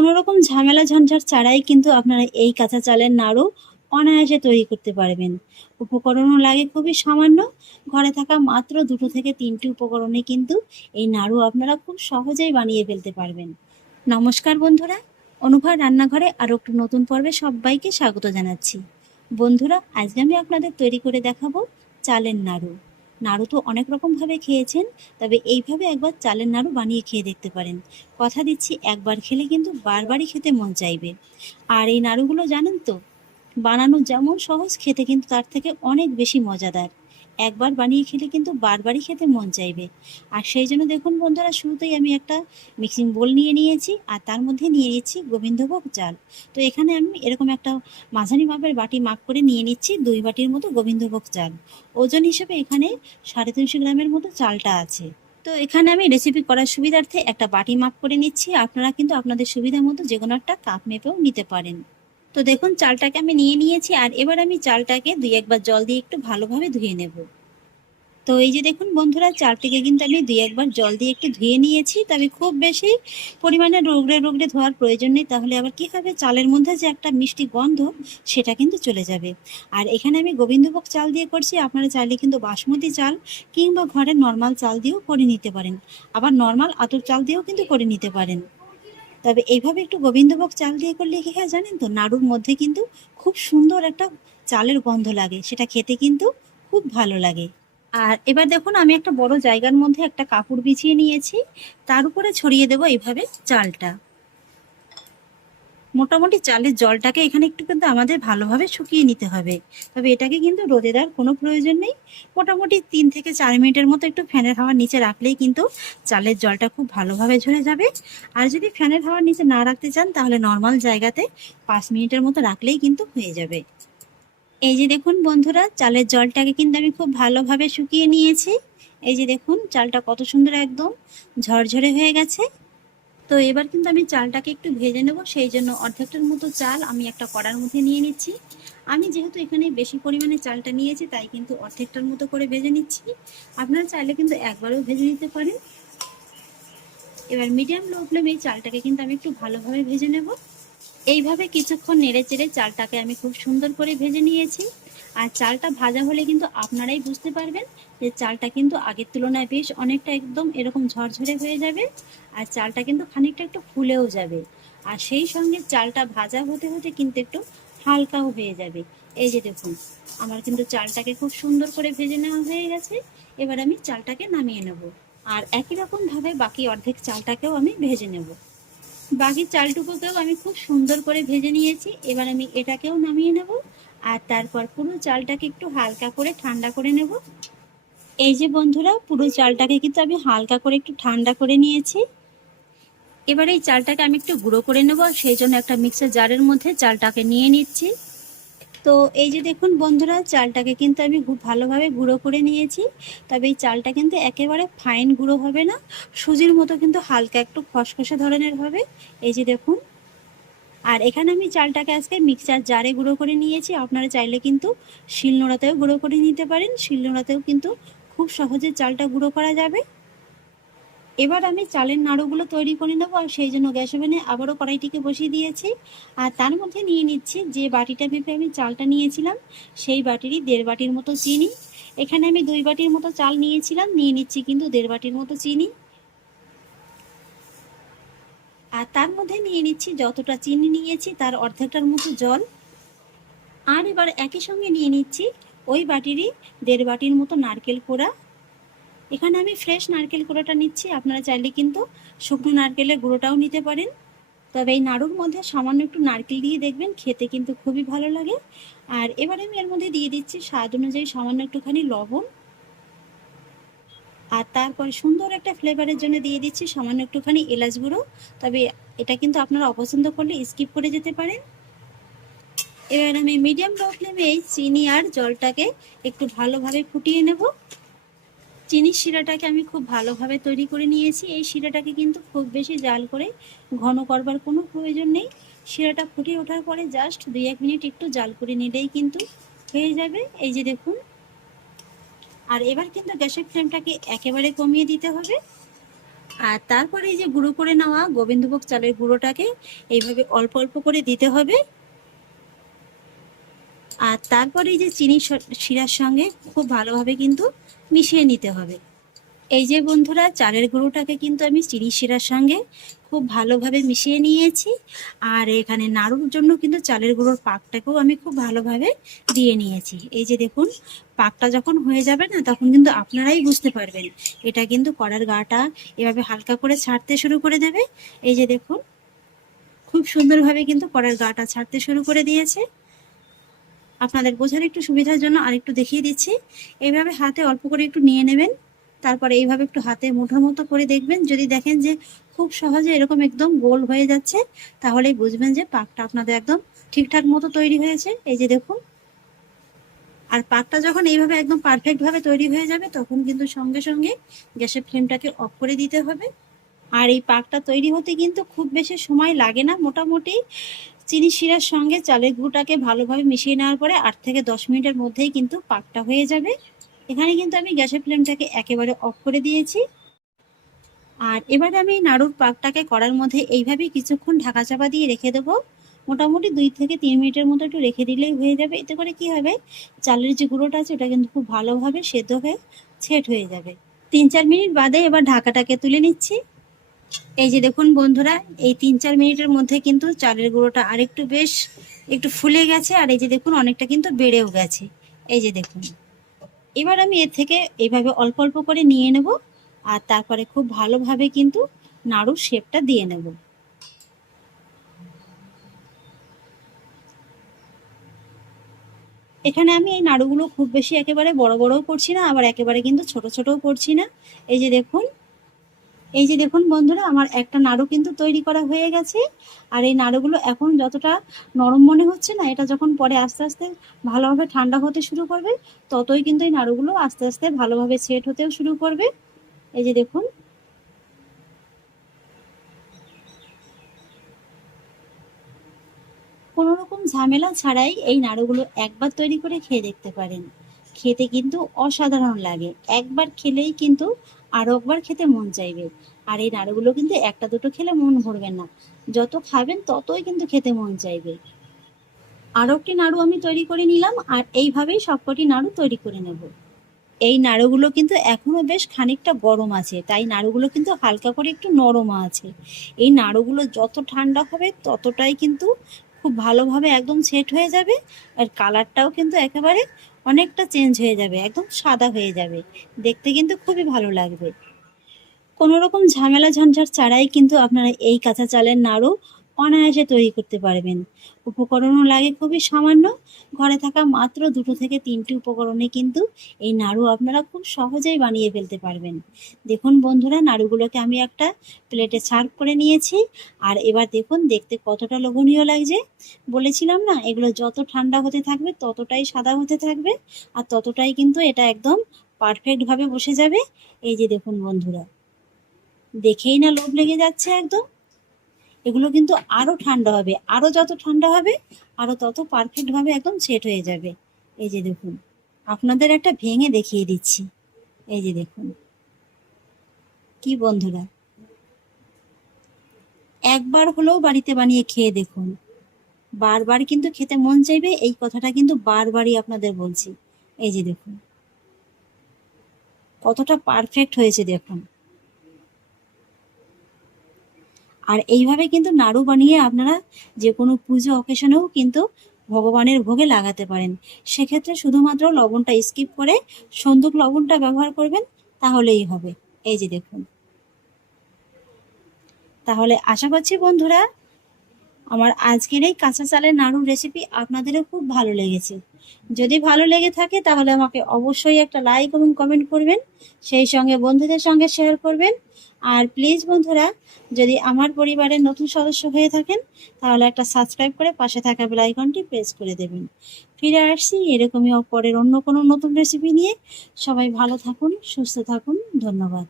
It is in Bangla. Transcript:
কোনো রকম ঝামেলা ঝঞ্ঝাট ছাড়াই কিন্তু আপনারা এই কাঁচা চালের নাড়ু অনায়াসে তৈরি করতে পারবেন। উপকরণও লাগে খুবই সামান্য। ঘরে থাকা মাত্র ২ থেকে ৩টি উপকরণে কিন্তু এই নাড়ু আপনারা খুব সহজেই বানিয়ে ফেলতে পারবেন। নমস্কার বন্ধুরা, অনুভা রান্নাঘরে আরও একটু নতুন পর্বে সবাইকে স্বাগত জানাচ্ছি। বন্ধুরা, আজকে আমি আপনাদের তৈরি করে দেখাবো চালের নাড়ু। নাড়ু তো অনেক রকমভাবে খেয়েছেন, তবে এইভাবে একবার চালের নাড়ু বানিয়ে খেয়ে দেখতে পারেন। কথা দিচ্ছি, একবার খেলে কিন্তু বারবারই খেতে মন চাইবে। আর এই নাড়ুগুলো জানেন তো, বানানো যেমন সহজ, খেতে কিন্তু তার থেকে অনেক বেশি মজাদার। একবার বানিয়ে খেলে কিন্তু বারবারই খেতে মন চাইবে। আর সেই জন্য দেখুন বন্ধুরা, শুরুতেই আমি একটা মিক্সিং বোল নিয়ে নিয়েছি, আর তার মধ্যে নিয়ে নিচ্ছি গোবিন্দভোগ চাল। তো এখানে আমি এরকম একটা মাঝারি মাপের বাটি মাপ করে নিয়ে নিচ্ছি 2 বাটির মতো গোবিন্দভোগ চাল। ওজন হিসেবে এখানে 350 গ্রামের মতো চালটা আছে। তো এখানে আমি রেসিপি করার সুবিধার্থে একটা বাটি মাপ করে নিচ্ছি। আপনারা কিন্তু আপনাদের সুবিধা মতো যে কোনো একটা কাপ মেপেও নিতে পারেন। তো দেখুন, চালটাকে আমি নিয়ে নিয়েছি, আর এবার আমি চালটাকে 2-1 বার জল দিয়ে একটু ভালোভাবে ধুয়ে নেব। তো এই যে দেখুন বন্ধুরা, চালটিকে কিন্তু আমি 2-1 বার জল দিয়ে একটু ধুয়ে নিয়েছি। তবে খুব বেশি পরিমাণে রগড়ে রগড়ে ধোয়ার প্রয়োজন নেই, তাহলে আবার কী হবে, চালের মধ্যে যে একটা মিষ্টি গন্ধ সেটা কিন্তু চলে যাবে। আর এখানে আমি গোবিন্দভোগ চাল দিয়ে করছি। আপনারা চাইলে কিন্তু বাসমতি চাল কিংবা ঘরের নর্মাল চাল দিয়েও করে নিতে পারেন, আবার নর্মাল আতপ চাল দিয়েও কিন্তু করে নিতে পারেন। তবে এইভাবে একটু গোবিন্দভোগ চাল দিয়ে করলে কি হয় জানেন তো, নাড়ুর মধ্যে কিন্তু খুব সুন্দর একটা চালের গন্ধ লাগে, সেটা খেতে কিন্তু খুব ভালো লাগে। আর এবার দেখুন, আমি একটা বড় জায়গার মধ্যে একটা কাপড় বিছিয়ে নিয়েছি, তার উপরে ছড়িয়ে দেবো এইভাবে চালটা। মোটামুটি চালের জলটাকে এখানে একটু কিন্তু আমাদের ভালোভাবে শুকিয়ে নিতে হবে। তবে এটাকে কিন্তু রোদে দেওয়ার কোনো প্রয়োজন নেই। মোটামুটি 3 থেকে 4 মিনিটের মতো একটু ফ্যানের হাওয়ার নিচে রাখলেই কিন্তু চালের জলটা খুব ভালোভাবে ঝরে যাবে। আর যদি ফ্যানের হাওয়ার নিচে না রাখতে চান, তাহলে নর্মাল জায়গাতে 5 মিনিটের মতো রাখলেই কিন্তু হয়ে যাবে। এই যে দেখুন বন্ধুরা, চালের জলটাকে কিন্তু আমি খুব ভালোভাবে শুকিয়ে নিয়েছি। এই যে দেখুন, চালটা কত সুন্দর একদম ঝরঝরে হয়ে গেছে। তো এবার কিন্তু আমি চালটাকে একটু ভেজে নেব, সেই জন্য অর্ধেকটার মতো চাল আমি একটা কড়ার মধ্যে নিয়ে নিচ্ছি। আমি যেহেতু এখানে বেশি পরিমাণে চালটা নিয়েছি, তাই কিন্তু অর্ধেকটার মতো করে ভেজে নিচ্ছি। আপনারা চাইলে কিন্তু একবারও ভেজে নিতে পারেন। এবার মিডিয়াম লো ফ্লেমে এই চালটাকে কিন্তু আমি একটু ভালোভাবে ভেজে নেব। এইভাবে কিছুক্ষণ নেড়ে চেড়ে চালটাকে আমি খুব সুন্দর করে ভেজে নিয়েছি। আর চালটা ভাজা হলে কিন্তু আপনারাই বুঝতে পারবেন যে চালটা কিন্তু আগের তুলনায় বেশ অনেকটা একদম এরকম ঝরঝরে হয়ে যাবে। আর চালটা কিন্তু খানিকটা একটু ফুলেও যাবে। আর সেই সঙ্গে চালটা ভাজা হতে হতে কিন্তু একটু হালকাও হয়ে যাবে। এই যে দেখুন, আমার কিন্তু চালটাকে খুব সুন্দর করে ভেজে নেওয়া হয়ে গেছে। এবার আমি চালটাকে নামিয়ে নেব। আর একই রকমভাবে বাকি অর্ধেক চালটাকেও আমি ভেজে নেব। বাকি চালটুকুকেও আমি খুব সুন্দর করে ভেজে নিয়েছি। এবার আমি এটাকেও নামিয়ে নেব। আর তারপর পুরো চালটাকে একটু হালকা করে ঠান্ডা করে নেব। এই যে বন্ধুরা, পুরো চালটাকে কিন্তু আমি হালকা করে একটু ঠান্ডা করে নিয়েছি। এবার এই চালটাকে আমি একটু গুঁড়ো করে নেব, সেই জন্য একটা মিক্সার জারের মধ্যে চালটাকে নিয়ে নিচ্ছি। তো এই যে দেখুন বন্ধুরা, চালটাকে কিন্তু আমি খুব ভালোভাবে গুঁড়ো করে নিয়েছি। তবে এই চালটা কিন্তু একেবারে ফাইন গুঁড়ো হবে না, সুজির মতো কিন্তু হালকা একটু খসখসে ধরনের হবে। এই যে দেখুন, আর এখানে আমি চালটাকে আজকে মিক্সার জারে গুঁড়ো করে নিয়েছি। আপনারা চাইলে কিন্তু শিলনোড়াতেও গুঁড়ো করে নিতে পারেন। শিলনোড়াতেও কিন্তু খুব সহজে চালটা গুঁড়ো করা যাবে। এবার আমি চালের নাড়ুগুলো তৈরি করে নেবো, আর সেই জন্য গ্যাস ওভেনে আবারও কড়াইটিকে বসিয়ে দিয়েছি। আর তার মধ্যে নিয়ে নিচ্ছি যে বাটিটা মেপে আমি চালটা নিয়েছিলাম, সেই বাটিরই 1.5 বাটির মতো চিনি। এখানে আমি 2 বাটির মতো চাল নিয়েছিলাম, নিয়ে নিচ্ছি কিন্তু 1.5 বাটির মতো চিনি। আর তার মধ্যে নিয়ে নিচ্ছি যতটা চিনি নিয়েছি তার অর্ধেকটার মতো জল। আর এবার একই সঙ্গে নিয়ে নিচ্ছি ওই বাটিরই 1.5 বাটির মতো নারকেল কোড়া। এখানে আমি ফ্রেশ নারকেল কোড়াটা নিচ্ছি, আপনারা চাইলে কিন্তু শুকনো নারকেলের গুঁড়োটাও নিতে পারেন। তবে এই নাড়ুর মধ্যে সামান্য একটু নারকেল দিয়ে দেখবেন, খেতে কিন্তু খুবই ভালো লাগে। আর এবার আমি এর মধ্যে দিয়ে দিচ্ছি স্বাদ অনুযায়ী সামান্য একটুখানি লবণ। আর তারপরে সুন্দর একটা ফ্লেভারের জন্য দিয়ে দিচ্ছি সামান্য একটুখানি এলাচ গুঁড়ো। তবে এটা কিন্তু আপনারা অপছন্দ করলে স্কিপ করে যেতে পারেন। এবার আমি মিডিয়াম লো ফ্লেমে এই চিনি আর জলটাকে একটু ভালোভাবে ফুটিয়ে নেব। চিনির শিরাটাকে আমি খুব ভালোভাবে তৈরি করে নিয়েছি। এই শিরাটাকে কিন্তু খুব বেশি জাল করে ঘন করবার কোনো প্রয়োজন নেই। শিরাটা ফুটে ওঠার পরে জাস্ট 2-1 মিনিট একটু জাল করে নিলেই কিন্তু হয়ে যাবে। এই যে দেখুন, আর এবার কিন্তু গ্যাসের ফ্লেমটাকে একেবারে কমিয়ে দিতে হবে। আর তারপরে এই যে গুঁড়ো করে নেওয়া গোবিন্দভোগ চালের গুঁড়োটাকে এইভাবে অল্প অল্প করে দিতে হবে। আর তারপরে এই যে চিনি শিরার সঙ্গে খুব ভালোভাবে কিন্তু মিশিয়ে নিতে হবে। এই যে বন্ধুরা, চালের গুঁড়োটাকে কিন্তু আমি চিনি শিরার সঙ্গে খুব ভালোভাবে মিশিয়ে নিয়েছি। আর এখানে নাড়ুর জন্য কিন্তু চালের গুঁড়োর পাকটাকেও আমি খুব ভালোভাবে দিয়ে নিয়েছি। এই যে দেখুন, পাকটা যখন হয়ে যাবে না, তখন কিন্তু আপনারাই বুঝতে পারবেন এটা কিন্তু কড়ার গাটা এভাবে হালকা করে ছাড়তে শুরু করে দেবে। এই যে দেখুন, খুব সুন্দরভাবে কিন্তু কড়ার গাটা ছাড়তে শুরু করে দিয়েছে। আপনাদের বোঝার একটু সুবিধার জন্য আরেকটু দেখিয়ে দিচ্ছি। এইভাবে হাতে অল্প করে একটু নিয়ে নেবেন, তারপরে এইভাবে একটু হাতে মুঠো মতো করে দেখবেন। যদি দেখেন যে খুব সহজে এরকম একদম গোল হয়ে যাচ্ছে, তাহলেই বুঝবেন যে পাকটা আপনাদের একদম ঠিকঠাক মতো তৈরি হয়েছে। এই যে দেখুন, আর পাকটা যখন এইভাবে একদম পারফেক্ট ভাবে তৈরি হয়ে যাবে, তখন কিন্তু সঙ্গে সঙ্গে গ্যাসের ফ্লেমটাকে অফ করে দিতে হবে। আর এই পাকটা তৈরি হতে কিন্তু খুব বেশি সময় লাগে না। মোটামুটি চিনি শিরার সঙ্গে চালের গুঁড়োটাকে ভালোভাবে মিশিয়ে নেওয়ার পরে 8 থেকে 10 মিনিটের মধ্যেই কিন্তু পাকটা হয়ে যাবে। এখানে কিন্তু আমি গ্যাসের ফ্লেমটাকে একেবারে অফ করে দিয়েছি। আর এবারে আমি নাড়ুর পাকটাকে কড়ার মধ্যে এইভাবেই কিছুক্ষণ ঢাকা চাপা দিয়ে রেখে দেবো। মোটামুটি 2 থেকে 3 মিনিটের মতো একটু রেখে দিলেই হয়ে যাবে। এতে করে কি হবে, চালের যে গুঁড়োটা আছে ওটা কিন্তু খুব ভালোভাবে সেদ্ধ হয়ে সেট হয়ে যাবে। 3-4 মিনিট বাদে এবার ঢাকাটাকে তুলে নিচ্ছি। এই যে দেখুন বন্ধুরা, এই 3-4 মিনিটের মধ্যে কিন্তু চালের গুঁড়োটা আরেকটু বেশ একটু ফুলে গেছে। আর এই যে দেখুন, অনেকটা কিন্তু বেড়েও গেছে। এই যে দেখুন, এবার আমি এর থেকে এইভাবে অল্প অল্প করে নিয়ে নেব। আর তারপরে খুব ভালোভাবে কিন্তু নাড়ুর শেপটা দিয়ে নেব। এখানে আমি এই নাড়ুগুলো খুব বেশি একেবারে বড় বড়ও করছি না, আবার একেবারে কিন্তু ছোট ছোটও করছি না। এই যে দেখুন, এই যে দেখুন বন্ধুরা, আমার একটা নাড়ু কিন্তু তৈরি করা হয়ে গেছে। আর এই নাড়ুগুলো এখন যতটা নরম মনে হচ্ছে না, এটা যখন পরে আস্তে আস্তে ভালোভাবে ঠান্ডা হতে শুরু করবে, ততই কিন্তু এই নাড়ুগুলো আস্তে আস্তে ভালোভাবে সেট হতেও শুরু করবে। এই যে দেখুন, কোনো রকম ঝামেলা ছাড়াই এই নাড়ুগুলো একবার তৈরি করে খেয়ে দেখতে পারেন। খেতে কিন্তু অসাধারণ লাগে। একবার খেলেই কিন্তু আরো একবার খেতে মন চাইবে। আর এই নাড়ুগুলো কিন্তু একটা দুটো খেলে মন ভরবে না, যত খাবেন ততই কিন্তু খেতে মন চাইবে। আরো একটি নাড়ু আমি তৈরি করে নিলাম, আর এইভাবেই সবকটি নাড়ু তৈরি করে নেব। এই নাড়ুগুলো কিন্তু এখনো বেশ খানিকটা গরম আছে, তাই নাড়ুগুলো কিন্তু হালকা করে একটু নরম আছে। এই নাড়ুগুলো যত ঠান্ডা হবে ততটাই কিন্তু খুব ভালোভাবে একদম সেট হয়ে যাবে। আর কালারটাও কিন্তু একেবারে অনেকটা চেঞ্জ হয়ে যাবে, একদম সাদা হয়ে যাবে। দেখতে কিন্তু খুবই ভালো লাগবে। কোনো রকম ঝামেলা ঝঞ্ঝাট ছাড়াই কিন্তু আপনারা এই কাঁচা চালের নাড়ু অনায়াসে তৈরি করতে পারবেন। উপকরণও লাগে খুবই সামান্য। ঘরে থাকা মাত্র 2 থেকে 3টি উপকরণে কিন্তু এই নাড়ু আপনারা খুব সহজেই বানিয়ে ফেলতে পারবেন। দেখুন বন্ধুরা, নাড়ুগুলোকে আমি একটা প্লেটে সার্ভ করে নিয়েছি। আর এবার দেখুন দেখতে কতটা লোভনীয় লাগছে। বলেছিলাম না, এগুলো যত ঠান্ডা হতে থাকবে ততটাই সাদা হতে থাকবে, আর ততটাই কিন্তু এটা একদম পারফেক্টভাবে বসে যাবে। এই যে দেখুন বন্ধুরা, দেখেই না লোভ লেগে যাচ্ছে একদম। এগুলো কিন্তু আরো ঠান্ডা হবে, আরো যত ঠান্ডা হবে আরো তত পারফেক্ট ভাবে একদম সেট হয়ে যাবে। এই যে দেখুন, আপনাদের একটা ভেঙে দেখিয়ে দিচ্ছি। এই যে দেখুন, কি বন্ধুরা, একবার হলেও বাড়িতে বানিয়ে খেয়ে দেখুন। বারবার কিন্তু খেতে মন চাইবে, এই কথাটা কিন্তু বারবারই আপনাদের বলছি। এই যে দেখুন কতটা পারফেক্ট হয়েছে দেখুন। আর এইভাবে কিন্তু নাড়ু বানিয়ে আপনারা যে কোনো পুজো অকেশনেও কিন্তু ভগবানের ভোগে লাগাতে পারেন। সেক্ষেত্রে শুধুমাত্র লবণটা স্কিপ করে সন্দুক লবণটা ব্যবহার করবেন, তাহলেই হবে। এই যে দেখুন, তাহলে আশা করছি বন্ধুরা, আমার আজকের এই কাঁচা চালের নাড়ুর রেসিপি আপনাদেরও খুব ভালো লেগেছে। যদি ভালো লেগে থাকে তাহলে আমাকে অবশ্যই একটা লাইক এবং কমেন্ট করবেন, সেই সঙ্গে বন্ধুদের সঙ্গে শেয়ার করবেন। আর প্লিজ বন্ধুরা, যদি আমার পরিবারের নতুন সদস্য হয়ে থাকেন তাহলে একটা সাবস্ক্রাইব করে পাশে থাকা বেল আইকনটি প্রেস করে দেবেন। ফিরে আসছি এরকমই পরের অন্য কোনো নতুন রেসিপি নিয়ে। সবাই ভালো থাকুন, সুস্থ থাকুন, ধন্যবাদ।